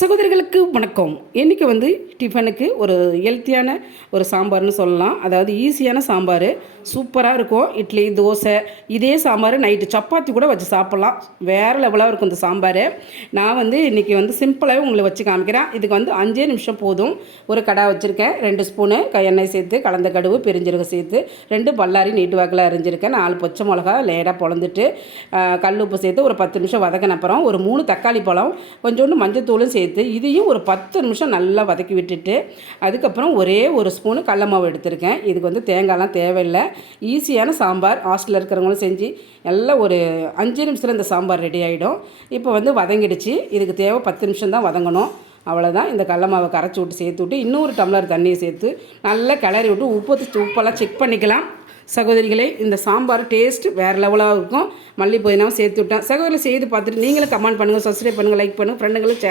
சகோதரிகளுக்கு வணக்கம். இன்றைக்கி வந்து டிஃபனுக்கு ஒரு ஹெல்த்தியான ஒரு சாம்பார்னு சொல்லலாம். அதாவது ஈஸியான சாம்பார், சூப்பராக இருக்கும். இட்லி, தோசை, இதே சாம்பார் நைட்டு சப்பாத்தி கூட வச்சு சாப்பிட்லாம். வேறு லெவலாக இருக்கும் இந்த சாம்பார். நான் வந்து இன்றைக்கி வந்து சிம்பிளாகவே உங்களை வச்சு காமிக்கிறேன். இதுக்கு வந்து 5 நிமிஷம் போதும். ஒரு கடாய் வச்சுருக்கேன், 2 ஸ்பூனு எண்ணெய் சேர்த்து, கலந்த கடுகு, பெருஞ்சீரகம் சேர்த்து, 2 பல்லாரி நீட்டு வாக்கில் அரிஞ்சிருக்கேன், 4 பச்சை மிளகா லேடாக பொளந்துட்டு, கல் உப்பு சேர்த்து ஒரு 10 நிமிஷம் வதக்கின அப்புறம் ஒரு 3 தக்காளி பழம், கொஞ்சோண்டு மஞ்சத்தூளும் சேர்த்து இதையும் ஒரு 10 நிமிஷம் நல்லா வதக்கி விட்டுட்டு, அதுக்கப்புறம் ஒரே ஒரு ஸ்பூனு கடல மாவு எடுத்திருக்கேன். இதுக்கு வந்து தேங்காய்லாம் தேவையில்லை. ஈஸியான சாம்பார், ஹாஸ்டலில் இருக்கிறவங்களும் செஞ்சு எல்லாம் ஒரு 5 நிமிஷத்தில் இந்த சாம்பார் ரெடி ஆகிடும். இப்போ வந்து வதங்கிடுச்சு. இதுக்கு தேவை 10 நிமிஷம் தான் வதங்கணும். அவ்வளோதான். இந்த கடல மாவை கரைச்சி விட்டு சேர்த்து விட்டு இன்னொரு டம்ளர் தண்ணியை சேர்த்து நல்லா கிளறி விட்டு உப்பெல்லாம் செக் பண்ணிக்கலாம். சகோதரிகளே, இந்த சாம்பார் டேஸ்ட்டு வேறு லெவலாக இருக்கும். மல்லி புதினாவும் சேர்த்து விட்டேன். சகோதரிகளை செய்து பார்த்துட்டு நீங்களும் கமெண்ட் பண்ணுங்கள், சப்ஸ்கிரைப் பண்ணுங்கள், லைக் பண்ணுங்கள், ஃப்ரெண்டுங்களும் ஷேர்